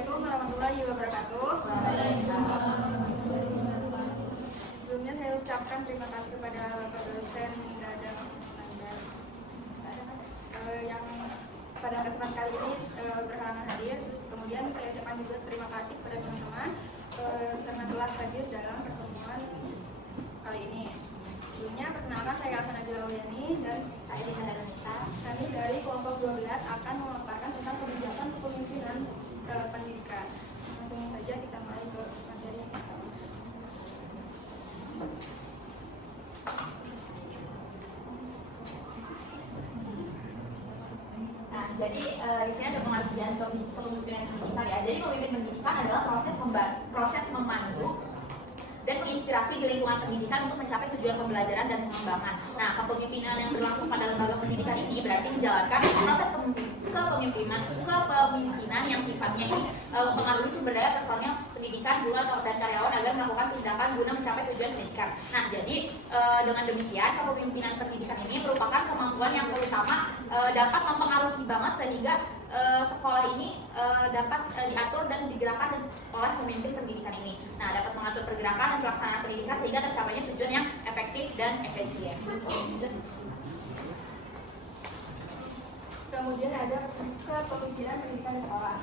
Assalamualaikum warahmatullahi wabarakatuh. Sebelumnya saya ucapkan terima kasih kepada Bapak dosen dan yang pada kesempatan kali ini berhalangan hadir. Terus kemudian saya ucapkan juga terima kasih kepada teman-teman karena telah hadir dalam pertemuan kali ini. Sebelumnya perkenalkan saya Alsa Nabila Uliani dan saya Dina Dalanita. Kami dari kelompok 12 akan memaparkan tentang kebijakan kepemimpinan pendidikan. Langsung saja kita mulai ke materi yang pertama. Nah, jadi di sini ada pengertian kepemimpinan pendidikan ya. Jadi pemimpin pendidikan adalah proses memandu dan menginspirasi di lingkungan pendidikan untuk mencapai tujuan pembelajaran dan pengembangan. Nah, kepemimpinan yang berlangsung pada lembaga pendidikan ini berarti menjalankan proses kepemimpinan yang sifatnya ini mempengaruhi sumber daya personil pendidikan, guru dan karyawan agar melakukan tindakan guna mencapai tujuan pendidikan. Nah, jadi dengan demikian kepemimpinan pendidikan ini merupakan kemampuan yang terutama dapat mempengaruhi banget sehingga sekolah ini dapat diatur dan digerakkan oleh pemimpin pendidikan ini. Nah, dapat mengatur pergerakan dan pelaksanaan pendidikan sehingga tercapainya tujuan yang efektif dan efisien. Kemudian ada kepemimpinan pendidikan di sekolah.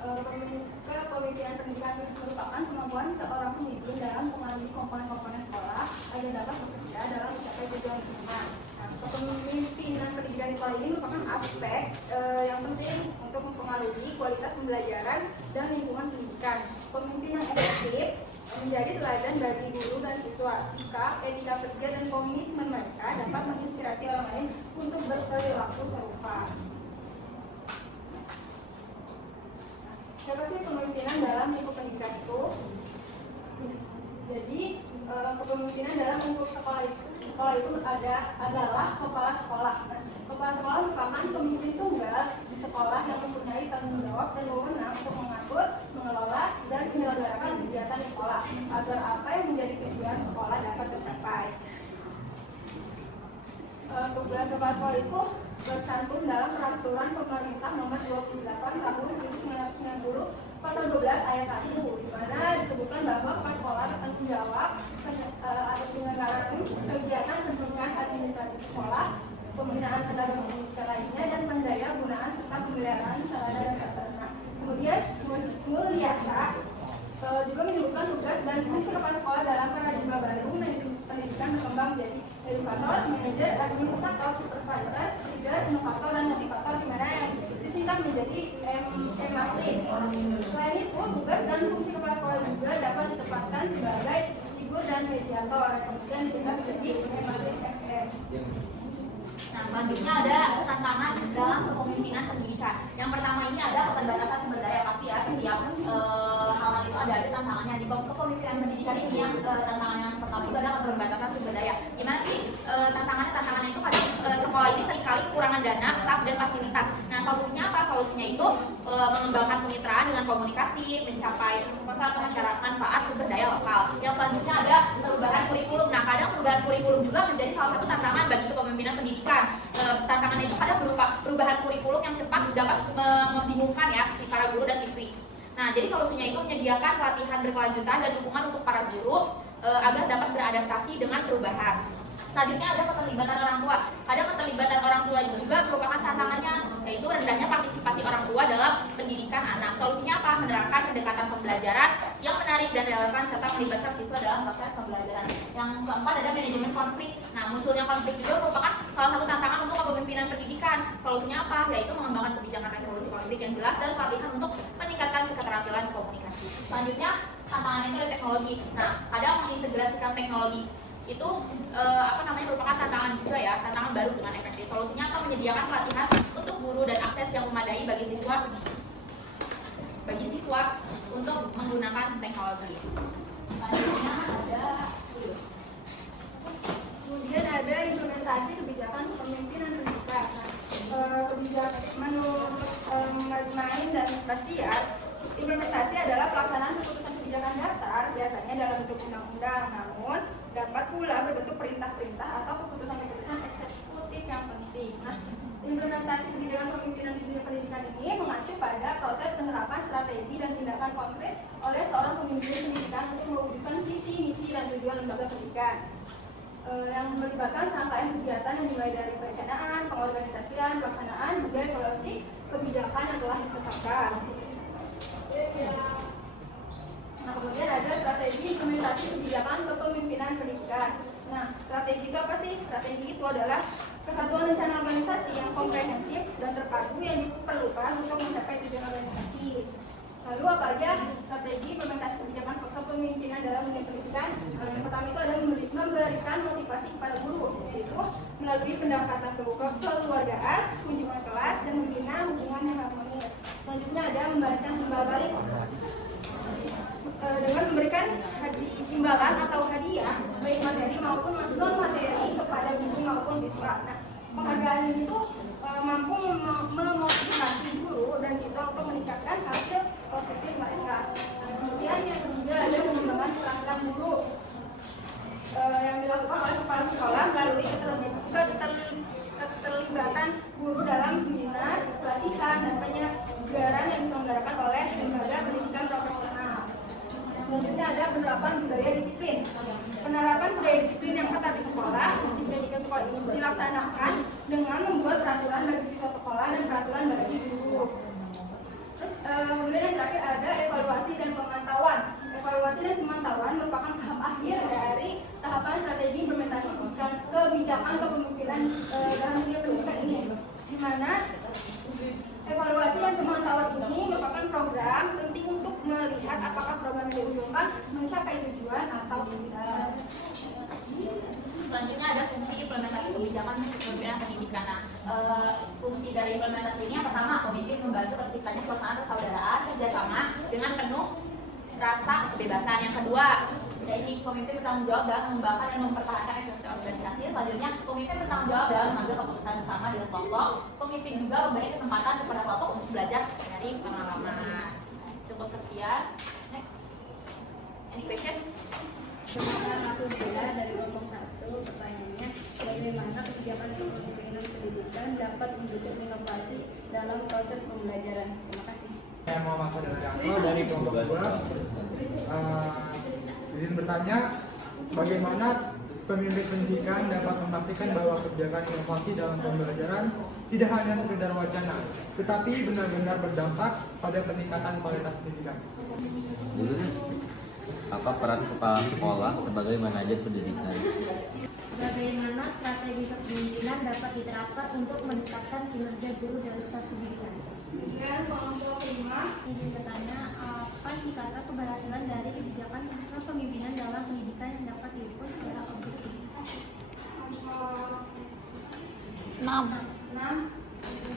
Kepemimpinan pendidikan merupakan kemampuan seorang pemimpin dalam mengambil komponen-komponen sekolah agar dapat bekerja dalam mencapai tujuan pendidikan. Kepemimpinan pendidikan di sekolah ini merupakan aspek yang penting untuk mempengaruhi kualitas pembelajaran dan lingkungan pendidikan. Pemimpin yang efektif menjadi teladan bagi guru dan siswa. Sikap, etika kerja, dan komitmen mereka dapat menginspirasi orang lain untuk berperilaku serupa. Siapa sih kepemimpinan dalam lingkup pendidikan itu? Jadi kepemimpinan dalam lingkup sekolah itu adalah kepala sekolah. Kepala sekolah merupakan pemimpin tunggal di sekolah yang mempunyai tanggung jawab dan wewenang untuk mengatur, mengelola, dan menyelenggarakan kegiatan sekolah agar apa yang menjadi tujuan sekolah dapat tercapai. Tugas kepala sekolah itu tercantum dalam peraturan pemerintah nomor 28 tahun 1990 pasal 12 ayat 1, di mana disebutkan bahwa kepala sekolah bertanggung jawab atas penyelenggaraan kegiatan pendidikan administrasi sekolah, pembinaan tenaga pendidikan lainnya, dan pendaya gunaan serta pemeliharaan sarana dan prasarana. Kemudian Mulyasa juga menyebutkan tugas dan fungsi kepala sekolah dalam paradigma baru pendidikan berkembang menjadi edukator, manajer, administrator, supervisor, leader, inovator, dan motivator, di mana yang disingkat menjadi MASLIN. Selain itu, tugas dan fungsi kepala sekolah juga dapat ditempatkan sebagai figur dan mediator, kemudian disingkat menjadi MASLIN. Nah, selanjutnya ada tantangan dalam kepemimpinan pendidikan. Yang pertama ini ada keterbatasan sumber daya. Pasti ya, setiap halaman itu ada tantangannya. Di kepemimpinan pendidikan ini yang tantangan yang pertama itu adalah keterbatasan sumber daya. Gimana sih tantangannya itu kadang sekolah ini seringkali kekurangan dana, staf, dan fasilitas. Nah, solusinya apa? Solusinya itu mengembangkan kemitraan dengan komunikasi, mencapai masyarakat manfaat sumber daya lokal. Yang selanjutnya ada perubahan kurikulum. Nah, kadang perubahan kurikulum juga menjadi salah satu tantangan bagi kepemimpinan pendidikan. Tantangannya itu kadang berupa perubahan kurikulum yang cepat dapat membingungkan ya si para guru dan siswi. Nah, jadi solusinya itu menyediakan pelatihan berkelanjutan dan dukungan untuk para guru agar dapat beradaptasi dengan perubahan. Selanjutnya ada keterlibatan orang tua. Kadang keterlibatan orang tua juga merupakan tantangannya, yaitu rendahnya partisipasi orang tua dalam pendidikan anak. Solusinya apa? Menerapkan pendekatan pembelajaran yang menarik dan relevan serta melibatkan siswa dalam proses pembelajaran. Yang keempat ada manajemen konflik. Nah, munculnya konflik juga merupakan salah satu tantangan untuk kepemimpinan pendidikan. Solusinya apa? Yaitu mengembangkan kebijakan resolusi konflik yang jelas dan pelatihan untuk meningkatkan keterampilan komunikasi. Selanjutnya tantangannya itu ada teknologi. Nah, kadang mengintegrasikan teknologi itu merupakan tantangan juga ya, tantangan baru dengan efektif. Solusinya akan menyediakan pelatihan untuk guru dan akses yang memadai bagi siswa untuk menggunakan teknologi. Selanjutnya ada kemudian ada implementasi kebijakan kepemimpinan pendidikan. Kebijakan menurut Main dan Bastian, implementasi adalah pelaksanaan keputusan kebijakan dasar biasanya dalam bentuk undang-undang, namun dapat pula berbentuk perintah-perintah atau keputusan-keputusan eksekutif yang penting. Nah, implementasi kebijakan kepemimpinan di dunia pendidikan ini mengacu pada proses penerapan strategi strategi dan tindakan konkret oleh seorang pemimpin pendidikan untuk mewujudkan visi, misi, dan tujuan lembaga pendidikan. Yang melibatkan serangkaian kegiatan yang dimulai dari perencanaan, pengorganisasian, pelaksanaan, juga evaluasi kebijakan yang telah ditetapkan. Nah, kemudian ada strategi implementasi kebijakan kepemimpinan pendidikan. Nah, strategi itu apa sih? Strategi itu adalah kesatuan rencana organisasi yang komprehensif dan terpadu yang diperlukan untuk mencapai tujuan organisasi. Lalu apa aja strategi implementasi kebijakan kepemimpinan dalam dunia pendidikan? Yang pertama itu adalah memberikan motivasi kepada guru, yaitu melalui pendekatan kekeluargaan, kunjungan kelas, dan membina hubungan yang harmonis. Selanjutnya ada memberikan timbal balik dengan memberikan imbalan atau hadiah baik materi maupun non materi kepada guru maupun siswa. Nah, penghargaan ini tuh mampu memotivasi guru dan siswa untuk meningkatkan hasil positif mereka. Kemudian yang ketiga ada pengembangan keterampilan guru yang dilakukan oleh kepala sekolah melalui keterlibatan guru dalam seminar, pelatihan, dan penyegaran yang diselenggarakan oleh lembaga pendidikan profesional. Selanjutnya ada penerapan budaya disiplin. Penerapan budaya disiplin yang ketat di sekolah, masih pendidikan sekolah ini dilaksanakan dengan membuat peraturan bagi siswa sekolah dan peraturan bagi guru. Terus kemudian yang terakhir ada evaluasi dan pemantauan. Evaluasi dan pemantauan merupakan tahap akhir dari tahapan strategi implementasi kebijakan kepemimpinan dalam dunia pendidikan ini, di mana evaluasi dan pemantauan ini merupakan program penting untuk melihat apakah program yang diusulkan mencapai tujuan atau tidak. Selanjutnya ada fungsi implementasi kebijakan kepemimpinan pendidikan. Fungsi dari implementasi ini yang pertama, pemimpin membantu terciptanya suasana persaudaraan, kerjasama dengan penuh rasa kebebasan. Yang kedua, jadi pemimpin bertanggung jawab dalam mengembangkan dan mempertahankan esensi organisasi. Selanjutnya, pemimpin bertanggung jawab dalam mengambil keputusan bersama dengan kelompok. Pemimpin juga memberi kesempatan kepada kelompok untuk belajar dari pengalaman. Cukup sekian. Next. Any question? Pertanyaan aku Bella dari kelompok 1. Pertanyaannya, bagaimana kebijakan kepemimpinan pendidikan dapat mendukung inovasi dalam proses pembelajaran? Terima kasih. Saya Muhammad Fadil dari kelompok 2. Izin bertanya, bagaimana pemimpin pendidikan dapat memastikan bahwa kebijakan inovasi dalam pembelajaran tidak hanya sekedar wacana, tetapi benar-benar berdampak pada peningkatan kualitas pendidikan? Apa peran kepala sekolah sebagai manajer pendidikan? Bagaimana strategi kepemimpinan dapat diterapkan untuk meningkatkan kinerja guru dan staf pendidikan? Kemudian kelompok 5. Izin bertanya, apa indikator keberhasilan dari kebijakan kepemimpinan dalam pendidikan yang dapat diukur secara objektif? Kelompok 6.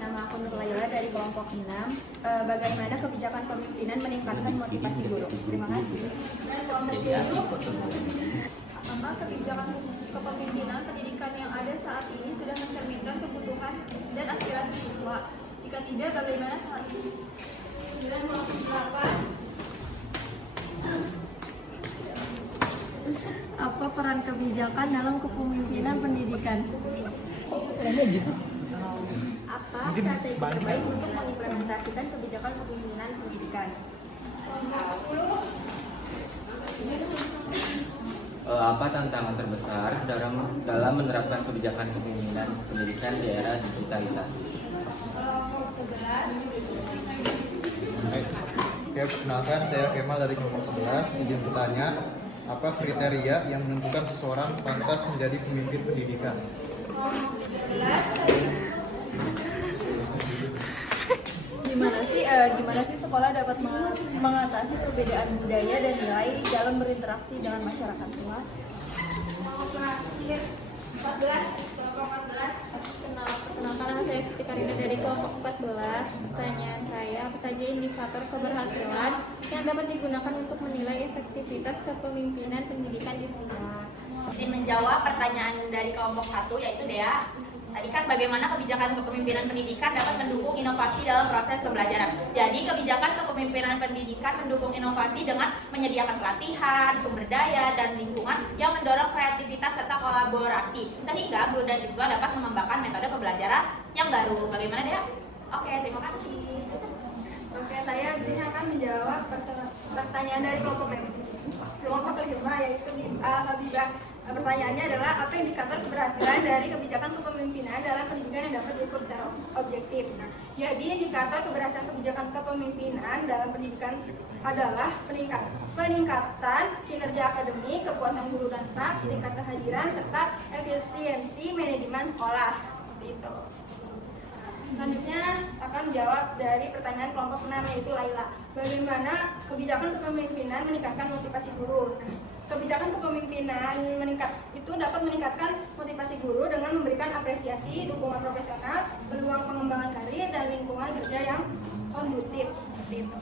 Nama aku Nurlayla dari kelompok 6. Bagaimana kebijakan kepemimpinan meningkatkan motivasi guru? Terima kasih. Dan kelompok Jadi 7. Pertama, kebijakan kepemimpinan pendidikan yang ada saat ini sudah mencerminkan kebutuhan dan aspirasi siswa. Jika tidak, bagaimana saat ini? Kemudian kelompok 8. Apa peran kebijakan dalam kepemimpinan pendidikan? Apa strategi terbaik untuk mengimplementasikan kebijakan kepemimpinan pendidikan? Kelompok 10. Apa tantangan terbesar dalam menerapkan kebijakan kepemimpinan pendidikan di era digitalisasi? Kelompok 11. Oke, perkenalkan saya Kemal dari kelompok 11. Izin bertanya, apa kriteria yang menentukan seseorang pantas menjadi pemimpin pendidikan? Kelompok 13. Gimana sih sekolah dapat mengatasi perbedaan budaya dan nilai dalam berinteraksi dengan masyarakat luas? Kelompok terakhir 14. Kelompok 14. Perkenalkan, nama saya Siti Karina dari kelompok 14. Pertanyaan saya, apa saja indikator keberhasilan yang dapat digunakan untuk menilai efektivitas kepemimpinan pendidikan di sekolah? Izin menjawab pertanyaan dari kelompok 1, yaitu Dea. Tadi kan bagaimana kebijakan kepemimpinan pendidikan dapat mendukung inovasi dalam proses pembelajaran. Jadi kebijakan kepemimpinan pendidikan mendukung inovasi dengan menyediakan pelatihan, sumber daya, dan lingkungan yang mendorong kreativitas serta kolaborasi. Sehingga guru dan siswa dapat mengembangkan metode pembelajaran yang baru. Bagaimana Dea? Oke, terima kasih. Oke, saya di sini akan menjawab menjawab pertanyaan dari kelompok kelima, yaitu Habibah. Pertanyaannya adalah apa indikator keberhasilan dari kebijakan kepemimpinan dalam pendidikan yang dapat diukur secara objektif. Nah, jadi indikator keberhasilan kebijakan kepemimpinan dalam pendidikan adalah peningkatan kinerja akademik, kepuasan guru dan staf, tingkat kehadiran, serta efisiensi manajemen sekolah. Seperti itu. Selanjutnya akan menjawab dari pertanyaan kelompok 6, yaitu Laila. Bagaimana kebijakan kepemimpinan meningkatkan motivasi guru? Kebijakan kepemimpinan itu dapat meningkatkan motivasi guru dengan memberikan apresiasi, dukungan profesional, peluang pengembangan karir, dan lingkungan kerja yang kondusif. Seperti itu.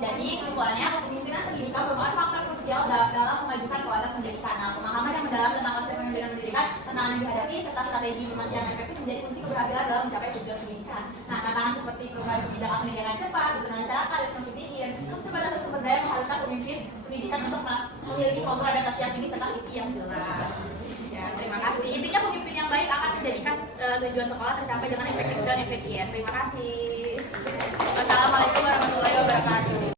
Jadi kesimpulannya, kepemimpinan pendidikan merupakan faktor krusial dalam memajukan kualitas pendidikan. Nah, pemahaman yang mendalam tentang konsep pendidikan, tantangan yang dihadapi, serta strategi implementasi yang efektif menjadi kunci keberhasilan dalam mencapai tujuan pendidikan. Nah, tantangan seperti perubahan kebijakan pendidikan yang cepat, kebutuhan masyarakat, responsif tinggi, dan keterbatasan sumber daya mengharuskan pemimpin pendidikan untuk memiliki formula adaptasi yang tinggi serta visi yang jelas. Ya, terima kasih. Intinya pemimpin yang baik akan menjadikan tujuan sekolah tercapai dengan efektif dan efisien. Terima kasih. Wassalamualaikum warahmatullahi wabarakatuh.